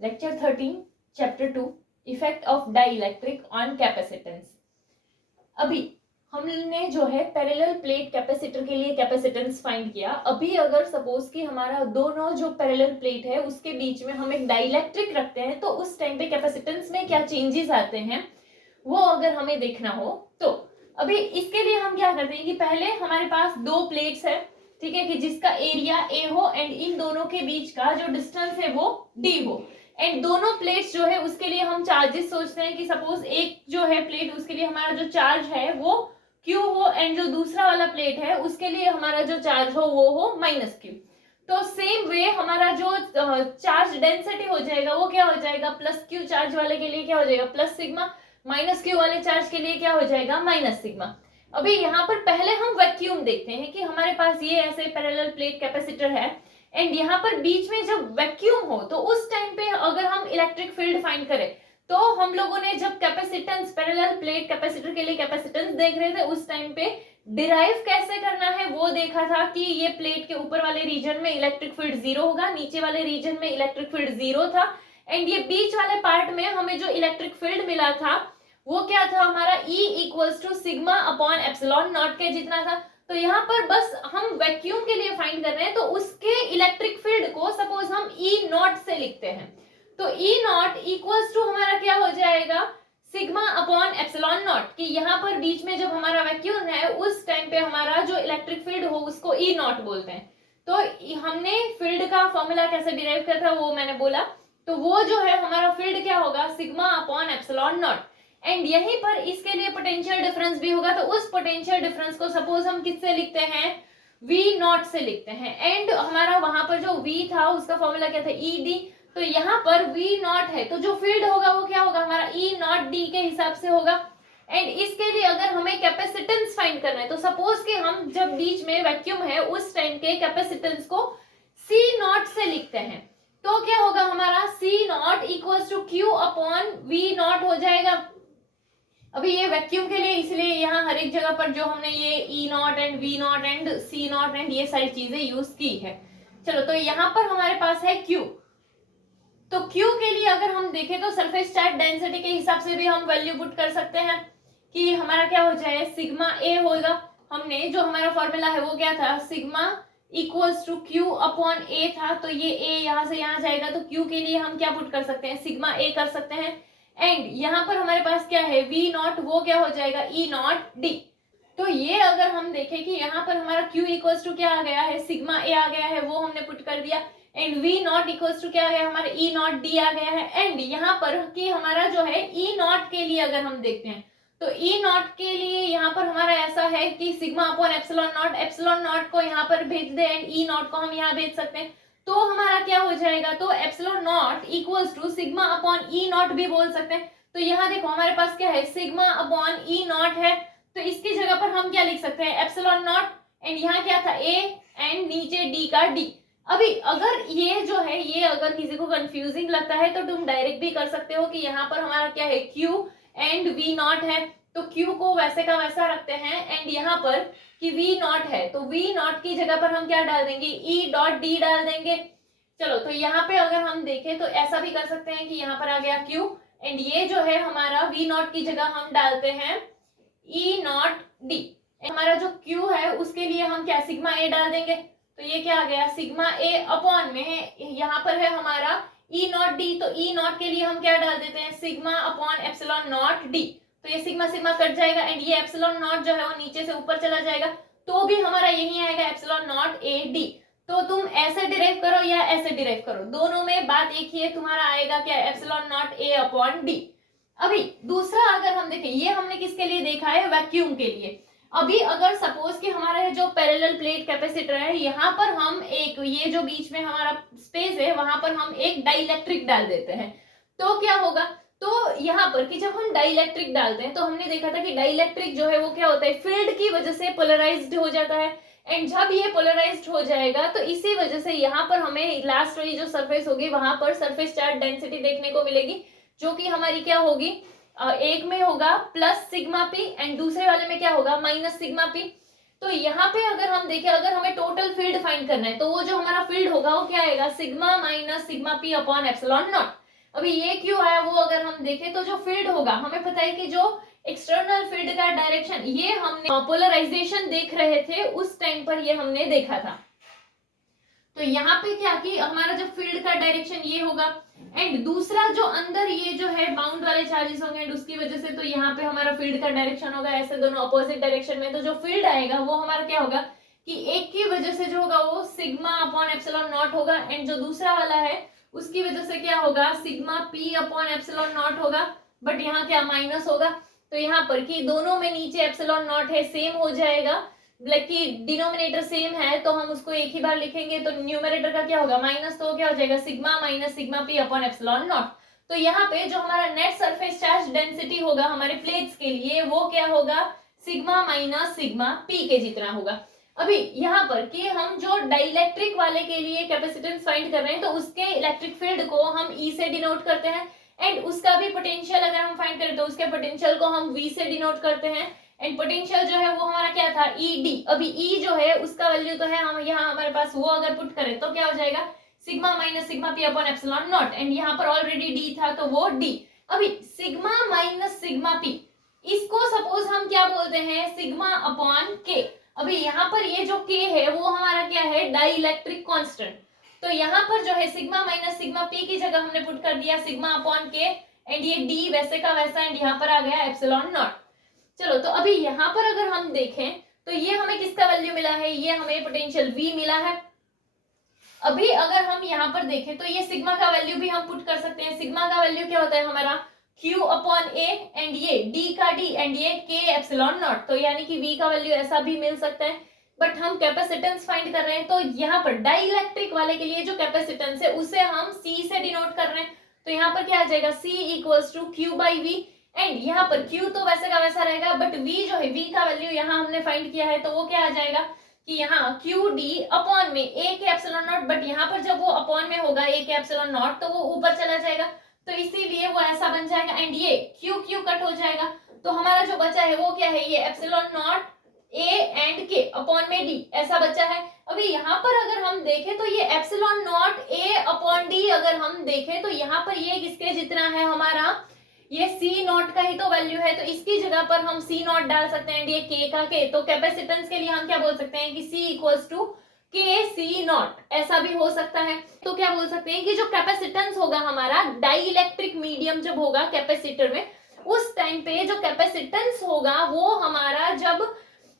Lecture 13 chapter 2 effect of dielectric on capacitance. अभी हमने जो है पैरेलल प्लेट कैपेसिटर के लिए कैपेसिटेंस फाइंड किया। अभी अगर सपोज कि हमारा दोनों जो पैरेलल प्लेट है उसके बीच में हम एक डाइइलेक्ट्रिक रखते हैं तो उस टाइम पे कैपेसिटेंस में क्या चेंजेस आते हैं वो अगर हमें देखना हो तो अभी इसके लिए हम क्या करते हैं कि पहले हमारे पास दो प्लेट्स है, ठीक है, कि जिसका एरिया ए हो एंड इन दोनों के बीच का जो डिस्टेंस है वो डी हो एंड दोनों प्लेट्स जो है उसके लिए हम चार्जेस सोचते हैं कि सपोज एक जो है प्लेट उसके लिए हमारा जो चार्ज है वो क्यू हो एंड जो दूसरा वाला प्लेट है उसके लिए हमारा जो चार्ज हो वो हो माइनस क्यू। तो सेम वे हमारा जो चार्ज डेंसिटी हो जाएगा वो क्या हो जाएगा, प्लस क्यू चार्ज वाले के लिए क्या हो जाएगा प्लस सिग्मा, माइनस क्यू वाले चार्ज के लिए क्या हो जाएगा माइनस सिग्मा। अभी यहाँ पर पहले हम वैक्यूम देखते हैं कि हमारे पास ये ऐसे पैरेलल प्लेट कैपेसिटर है एंड यहाँ पर बीच में जब वैक्यूम हो तो उस टाइम पे अगर हम इलेक्ट्रिक फील्ड फाइंड करें तो हम लोगों ने जब कैपेसिटेंस पैरेलल प्लेट कैपेसिटर के लिए कैपेसिटेंस देख रहे थे उस टाइम पे डिराइव कैसे करना है वो देखा था कि ये प्लेट के ऊपर वाले रीजन में इलेक्ट्रिक फील्ड जीरो होगा, नीचे वाले रीजन में इलेक्ट्रिक फील्ड जीरो था एंड ये बीच वाले पार्ट में हमें जो इलेक्ट्रिक फील्ड मिला था वो क्या था हमारा E equals to sigma upon epsilon naught के जितना था। तो यहाँ पर बस हम वैक्यूम के लिए फाइंड कर रहे हैं तो उसके इलेक्ट्रिक फील्ड को सपोज हम E नॉट से लिखते हैं तो E नॉट इक्वल्स टू हमारा क्या हो जाएगा सिग्मा अपॉन एप्सिलॉन नॉट, कि यहाँ पर बीच में जब हमारा वैक्यूम है उस टाइम पे हमारा जो इलेक्ट्रिक फील्ड हो उसको E नॉट बोलते हैं। तो हमने फील्ड का फॉर्मूला कैसे डिराइव किया था वो मैंने बोला, तो वो जो है हमारा फील्ड क्या होगा sigma upon epsilon naught and यहीं पर इसके लिए पोटेंशियल डिफरेंस भी होगा तो उस पोटेंशियल डिफरेंस को सपोज हम किससे लिखते हैं V नॉट से लिखते हैं एंड हमारा वहां पर जो V था उसका फॉर्मूला क्या था ED, तो यहाँ पर V नॉट है तो जो फील्ड होगा वो क्या होगा हमारा E नॉट D के हिसाब से होगा। एंड इसके लिए अगर हमें कैपेसिटेंस फाइंड करना है तो सपोज कि हम जब बीच में वैक्यूम है उस टाइम के कैपेसिटेंस को C नॉट से लिखते हैं तो क्या होगा हमारा C naught equals to Q upon V naught हो जाएगा। अभी ये वैक्यूम के लिए इसलिए यहाँ हर एक जगह पर जो हमने ये E not and V not and C not and ये सारी चीजें यूज की है। चलो तो यहाँ पर हमारे पास है Q, तो Q के लिए अगर हम देखें तो सरफेस चार्ज डेंसिटी के हिसाब से भी हम वैल्यू पुट कर सकते हैं कि हमारा क्या हो जाए सिग्मा A होगा। हमने जो हमारा फॉर्मूला है वो क्या था sigma equals to Q upon A था तो ये A यहाँ से यहाँ जाएगा तो Q के लिए हम क्या पुट कर सकते हैं सिग्मा A कर सकते हैं एंड यहाँ पर हमारे पास क्या है V नॉट वो क्या हो जाएगा E नॉट D। तो ये अगर हम देखें कि यहाँ पर हमारा Q इक्वल्स टू क्या आ गया है सिग्मा A आ गया है वो हमने पुट कर दिया and V naught equals to क्या आ गया हमारा E नॉट D आ गया है एंड यहाँ पर कि हमारा जो है E नॉट के लिए अगर हम देखते हैं तो E नॉट के लिए यहाँ पर हमारा ऐसा है कि सिग्मा अपॉन एप्सिलॉन नॉट को यहाँ पर भेज दे एंड E नॉट को हम यहाँ भेज सकते हैं तो हमारा क्या हो जाएगा तो epsilon naught equals to sigma upon E naught भी बोल सकते हैं। तो यहाँ देखो हमारे पास क्या है सिग्मा अपॉन E नॉट है तो इसकी जगह पर हम क्या लिख सकते हैं एप्सिलॉन नॉट एंड यहाँ क्या था A एंड नीचे D का D। अभी अगर ये जो है ये अगर किसी को कंफ्यूजिंग लगता है तो तुम डायरेक्ट भी कर सकते हो कि यहाँ पर हमारा क्या है Q एंड V नॉट है तो Q को वैसे का वैसा रखते हैं एंड यहाँ पर कि V नॉट है तो V नॉट की जगह पर हम क्या डाल देंगे E डॉट D डाल देंगे। चलो तो यहाँ पे अगर हम देखें तो ऐसा भी कर सकते हैं कि यहाँ पर आ गया Q एंड ये जो है हमारा V नॉट की जगह हम डालते हैं E नॉट D। हमारा जो Q है उसके लिए हम क्या सिग्मा A डाल देंगे तो ये क्या आ गया सिग्मा A अपॉन में यहाँ पर है हमारा E नॉट D तो E नॉट के लिए हम क्या डाल देते हैं sigma upon epsilon not D। तो ये सिग्मा सिग्मा कट जाएगा एंड ये एप्सिलॉन नॉट जो है वो नीचे से ऊपर चला जाएगा तो भी हमारा यही आएगा एप्सिलॉन नॉट A D। तो तुम ऐसे डिराइव करो या ऐसे डिराइव करो दोनों में बात एक ही है, तुम्हारा आएगा क्या epsilon not A upon D। अभी दूसरा अगर हम देखें ये हमने किसके लिए देखा है वैक्यूम के लिए। अभी अगर सपोज कि हमारा जो पैरेलल प्लेट कैपेसिटर है यहाँ पर हम एक ये जो बीच में हमारा स्पेस है वहां पर हम एक डाइइलेक्ट्रिक डाल देते हैं तो क्या होगा तो यहाँ पर कि जब हम डाइइलेक्ट्रिक डालते हैं तो हमने देखा था कि डाइइलेक्ट्रिक जो है वो क्या होता है फील्ड की वजह से पोलराइज्ड हो जाता है एंड जब ये पोलराइज्ड हो जाएगा तो इसी वजह से यहाँ पर हमें लास्ट वाली जो सरफेस होगी वहां पर सरफेस चार्ज डेंसिटी देखने को मिलेगी जो कि हमारी क्या होगी एक में होगा प्लस सिग्मा पी एंड दूसरे वाले में क्या होगा माइनस सिग्मा पी। तो यहाँ पे अगर हम देखें अगर हमें टोटल फील्ड फाइंड करना है तो वो जो हमारा फील्ड होगा वो क्या आएगा sigma minus sigma P upon epsilon not अभी ये क्यों है वो अगर हम देखें तो जो फील्ड होगा, हमें पता है कि जो एक्सटर्नल फील्ड का डायरेक्शन, ये हमने पोलराइजेशन देख रहे थे उस टाइम पर ये हमने देखा था। तो यहाँ पे क्या कि हमारा जो फील्ड का डायरेक्शन ये होगा, एंड दूसरा जो अंदर ये जो है बाउंड वाले चार्जेस होंगे एंड उसकी वजह से तो यहाँ पे हमारा फील्ड का डायरेक्शन होगा ऐसे दोनों अपोजिट डायरेक्शन में। तो जो फील्ड आएगा वो हमारा क्या होगा कि एक की वजह से जो होगा वो सिग्मा अपॉन एप्सिलॉन नॉट होगा, एंड जो दूसरा वाला है उसकी वजह से क्या होगा sigma P upon epsilon not होगा, बट यहाँ क्या माइनस होगा। तो यहाँ पर कि दोनों में नीचे एप्सिलॉन नॉट है सेम हो जाएगा, लाइक कि डिनोमिनेटर सेम है तो हम उसको एक ही बार लिखेंगे, तो न्यूमरेटर का क्या होगा माइनस, तो क्या हो जाएगा sigma minus sigma P upon epsilon not. तो यहाँ पे जो हमारा नेट सरफेस चार्ज डेंसिटी होगा हमारे प्लेट्स के लिए वो क्या होगा सिग्मा माइनस सिग्मा पी के जितना होगा। अभी यहाँ पर कि हम जो डाइलेक्ट्रिक वाले के लिए कैपेसिटेंस फाइंड कर रहे हैं तो उसके इलेक्ट्रिक फील्ड को हम ई से डिनोट करते हैं, एंड उसका भी पोटेंशियल अगर हम फाइंड करें तो उसके पोटेंशियल को हम वी से डिनोट करते हैं, एंड पोटेंशियल जो है वो हमारा क्या था ई डी। अभी ई जो है उसका वैल्यू तो है हम यहाँ हमारे पास, वो अगर पुट करें तो क्या हो जाएगा sigma minus sigma P upon epsilon naught, and यहाँ पर ऑलरेडी डी था तो वो डी। अभी सिग्मा माइनस सिग्मा पी, इसको सपोज हम क्या बोलते हैं सिग्मा अपॉन के। अभी यहाँ पर ये जो के है वो हमारा क्या है डाइलेक्ट्रिक कांस्टेंट, तो यहाँ पर जो है सिग्मा माइनस सिग्मा पी की जगह हमने पुट कर दिया सिग्मा अपॉन के, एंड ये डी वैसे का वैसा, एंड यहाँ पर आ गया एप्सिलॉन नॉट। चलो तो अभी यहाँ पर अगर हम देखें तो ये हमें किसका वैल्यू मिला है, ये हमें पोटेंशियल V मिला है। अभी अगर हम यहाँ पर देखें तो ये सिग्मा का वैल्यू भी हम पुट कर सकते हैं, सिग्मा का वैल्यू क्या होता है हमारा Q अपॉन A, एंड ये D का D, एंड ये K एप्सिलॉन नॉट, तो यानी कि V का वैल्यू ऐसा भी मिल सकता है। बट हम कैपेसिटेंस फाइंड कर रहे हैं तो यहाँ पर डाइलेक्ट्रिक वाले के लिए जो कैपेसिटेंस है उसे हम C से डिनोट कर रहे हैं, तो यहाँ पर क्या आ जाएगा C equals to Q by V, and यहाँ पर Q तो वैसे का वैसा रहेगा, बट V जो है V का वैल्यू यहाँ हमने फाइंड किया है तो वो क्या आ जाएगा कि यहाँ Q D अपॉन में A के एप्सिलॉन नॉट, बट यहाँ पर जब वो अपॉन में होगा A के एप्सिलॉन नॉट तो वो ऊपर चला जाएगा, तो इसीलिए वो ऐसा बन जाएगा, एंड ये Q Q कट हो जाएगा, तो हमारा जो बचा है वो क्या है ये epsilon not A and K upon में D ऐसा बचा है। अभी यहाँ पर अगर हम देखें तो ये epsilon not A upon D अगर हम देखें तो यहाँ पर ये किसके जितना है हमारा ये C नॉट का ही तो वैल्यू है, तो इसकी जगह पर हम C नॉट डाल सकते हैं, ये K का K, तो कैपेसिटेंस के लिए हम क्या बोल सकते हैं कि C equals to K C naught, ऐसा भी हो सकता है। तो क्या बोल सकते हैं कि जो कैपेसिटेंस होगा हमारा डाइलेक्ट्रिक मीडियम जब होगा कैपेसिटर में, उस टाइम पे जो कैपेसिटेंस होगा वो हमारा जब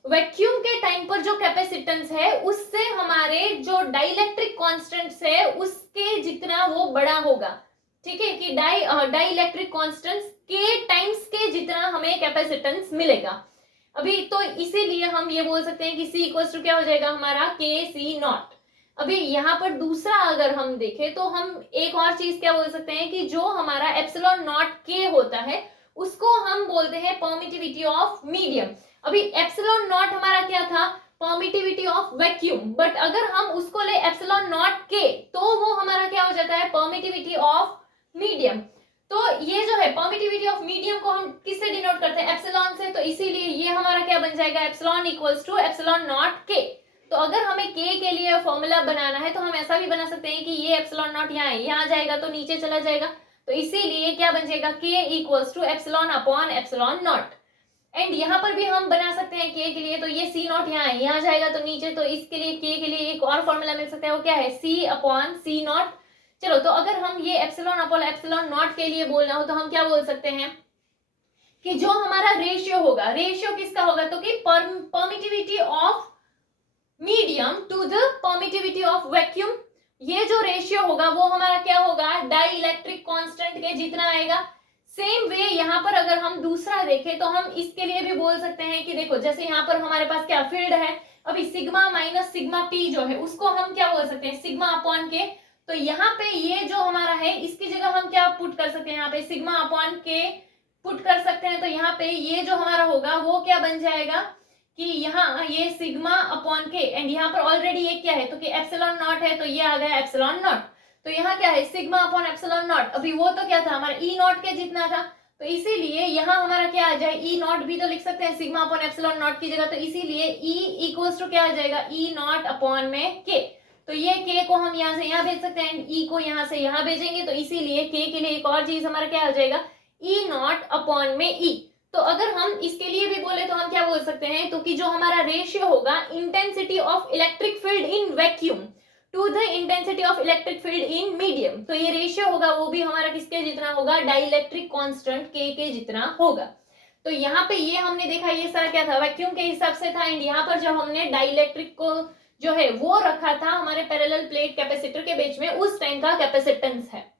वैक्यूम के टाइम पर जो कैपेसिटेंस है उससे हमारे जो डाइलेक्ट्रिक कांस्टेंट्स है उसके जितना वो बड़ा होगा, ठीक है कि डाइलेक्ट्रिक कांस्टेंट्स के टाइम्स के जितना हमें कैपेसिटेंस मिलेगा। अभी तो इसीलिए हम ये बोल सकते हैं कि C इक्वल्स टू क्या हो जाएगा हमारा K C नॉट। अभी यहाँ पर दूसरा अगर हम देखें तो हम एक और चीज क्या बोल सकते हैं कि जो हमारा एप्सिलॉन नॉट K होता है उसको हम बोलते हैं परमिटिविटी ऑफ मीडियम। अभी एप्सिलॉन नॉट हमारा क्या था परमिटिविटी ऑफ वैक्यूम, बट अगर हम उसको ले एप्सिलॉन नॉट K तो वो हमारा क्या हो जाता है परमिटिविटी ऑफ मीडियम। तो ये जो है परमिटिविटी ऑफ मीडियम को हम किससे डिनोट करते हैं एप्सिलॉन से, तो इसीलिए ये हमारा क्या बन जाएगा epsilon equals to epsilon naught K। तो अगर हमें K के लिए फॉर्मूला बनाना है तो हम ऐसा भी बना सकते हैं कि ये एप्सिलॉन नॉट यहाँ जाएगा तो नीचे चला जाएगा, तो इसीलिए क्या बन जाएगा K equals to epsilon upon epsilon naught. And यहाँ पर भी हम बना सकते हैं K के लिए, तो ये C नॉट यहाँ जाएगा तो नीचे, तो इसके लिए K के लिए एक और फॉर्मूला मिल सकता है, वो क्या है C अपॉन C नॉट। चलो तो अगर हम ये एप्सिलॉन अपॉन एप्सिलॉन नॉट के लिए बोलना हो तो हम क्या बोल सकते हैं कि जो हमारा रेशियो होगा, रेशियो किसका होगा तो कि permittivity of medium to the permittivity of vacuum, ये जो रेशियो होगा वो हमारा क्या होगा डाइलेक्ट्रिक कांस्टेंट के जितना आएगा। सेम वे यहाँ पर अगर हम दूसरा देखें तो हम इसके लिए भी बोल सकते हैं कि देखो जैसे यहाँ पर हमारे पास क्या फील्ड है, अभी सिग्मा माइनस सिग्मा पी जो है उसको हम क्या बोल सकते हैं सिग्मा अपॉन के, तो यहाँ पे ये जो हमारा है इसकी जगह हम क्या पुट कर सकते हैं यहाँ पे सिग्मा अपॉन के पुट कर सकते हैं, तो यहाँ पे ये जो हमारा होगा वो क्या बन जाएगा कि यहाँ ये सिग्मा अपॉन के, एंड यहाँ पर ऑलरेडी ये क्या है तो कि एप्सिलॉन नॉट है तो ये आ गया एप्सिलॉन नॉट, तो यहाँ क्या है सिग्मा अपॉन एप्सिलॉन नॉट। अभी वो तो क्या था हमारा ई नॉट के जितना था, तो इसीलिए यहाँ हमारा क्या आ जाए ई नॉट भी तो लिख सकते हैं सिग्मा अपॉन एप्सिलॉन नॉट की जगह, तो इसीलिए ई इक्वल्स टू क्या आ जाएगा ई नॉट अपॉन में के। तो ये k को हम यहाँ से यहाँ भेज सकते हैं, e को यहाँ से यहाँ भेजेंगे, तो इसीलिए k के लिए एक और चीज हमारा क्या आ जाएगा, E नॉट अपॉन में E। तो अगर हम इसके लिए भी बोले तो हम क्या बोल सकते हैं, तो कि जो हमारा रेशियो होगा intensity of electric field in vacuum to the intensity of electric field in medium, तो ये रेशियो होगा वो भी हमारा किसके जितना होगा, डाइलेक्ट्रिक कांस्टेंट k के जितना होगा। तो यहाँ पे ये हमने देखा ये सारा क्या था, वैक्यूम के हिसाब से था, एंड यहाँ पर जब हमने डाइलेक्ट्रिक को जो है वो रखा था हमारे पैरेलल प्लेट कैपेसिटर के बीच में, उस टाइम का कैपेसिटेंस है।